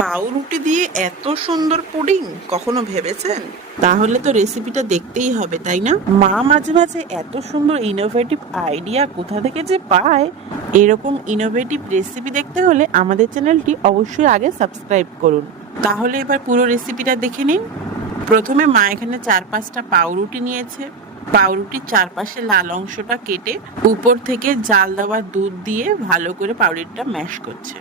পাউরুটি দিয়ে এত সুন্দর পুডিং কখনো ভেবেছেন? তাহলে তো রেসিপিটা দেখতেই হবে, তাই না? মা মাঝে মাঝে এত সুন্দর ইনোভেটিভ আইডিয়া কোথা থেকে যে পায়। এরকম ইনোভেটিভ রেসিপি দেখতে হলে আমাদের চ্যানেলটি অবশ্যই আগে সাবস্ক্রাইব করুন। তাহলে এবার পুরো রেসিপিটা দেখে নিন। প্রথমে মা এখানে 4-5টা পাউরুটি নিয়েছে। পাউরুটির চারপাশে লাল অংশটা কেটে উপর থেকে জাল দেওয়া দুধ দিয়ে ভালো করে পাউরুটিটা ম্যাশ করছে।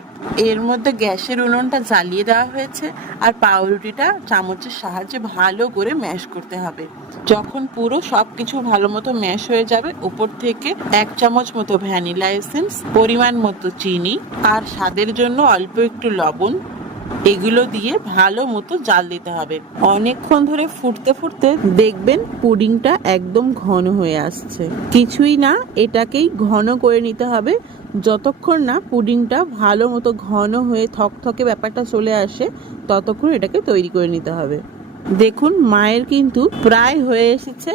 এর মধ্যে গ্যাসের উনুনটা জ্বালিয়ে দেওয়া হয়েছে আর পাউরুটিটা চামচের সাহায্যে ভালো করে ম্যাশ করতে হবে। যখন পুরো সবকিছু ভালো মতো ম্যাশ হয়ে যাবে, উপর থেকে 1 চামচ মতো ভ্যানিলা এসেন্স, পরিমাণ মতো চিনি আর স্বাদের জন্য অল্প একটু লবণ, এগুলো দিয়ে ভালো মতো জাল দিতে হবে। অনেকক্ষণ ধরে ফুটতে ফুটতে দেখবেন পুডিংটা একদম ঘন হয়ে আসছে। কিছুই না, এটাকেই ঘন করে নিতে হবে। যতক্ষণ না পুডিংটা ভালো মতো ঘন হয়ে থকথকে ব্যাপারটা চলে আসে, ততক্ষণ এটাকে তৈরি করে নিতে হবে। দেখুন মায়ের কিন্তু প্রায় হয়ে এসেছে।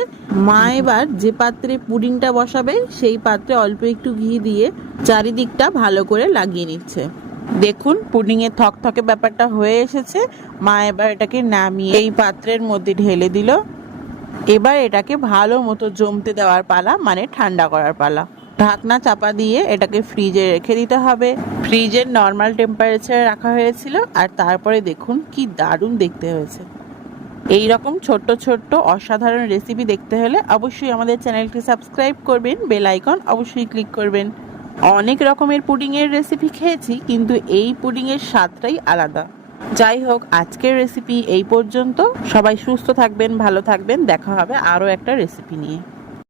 মা এবার যে পাত্রে পুডিংটা বসাবে সেই পাত্রে অল্প একটু ঘি দিয়ে চারিদিকটা ভালো করে লাগিয়ে নিচ্ছে। দেখুন পুডিং এর থকথকে ব্যাপারটা হয়ে এসেছে। মা এবার এটাকে নামিয়ে এই পাত্রের মধ্যে ঢেলে দিল। এবার এটাকে ভালো মতো জমতে দেওয়ার পালা, মানে ঠান্ডা করার পালা। ঢাকনা চাপা দিয়ে এটাকে ফ্রিজে রেখে দিতে হবে। ফ্রিজের নর্মাল টেম্পারেচারে রাখা হয়েছিল আর তারপরে দেখুন কি দারুণ দেখতে হয়েছে। এই রকম ছোট্ট ছোট্ট অসাধারণ রেসিপি দেখতে হলে অবশ্যই আমাদের চ্যানেলটি সাবস্ক্রাইব করবেন, বেল আইকন অবশ্যই ক্লিক করবেন। অনেক রকমের পুডিংয়ের রেসিপি খেয়েছি, কিন্তু এই পুডিংয়ের স্বাদটাই আলাদা। যাই হোক, আজকের রেসিপি এই পর্যন্ত। সবাই সুস্থ থাকবেন, ভালো থাকবেন। দেখা হবে আরও একটা রেসিপি নিয়ে।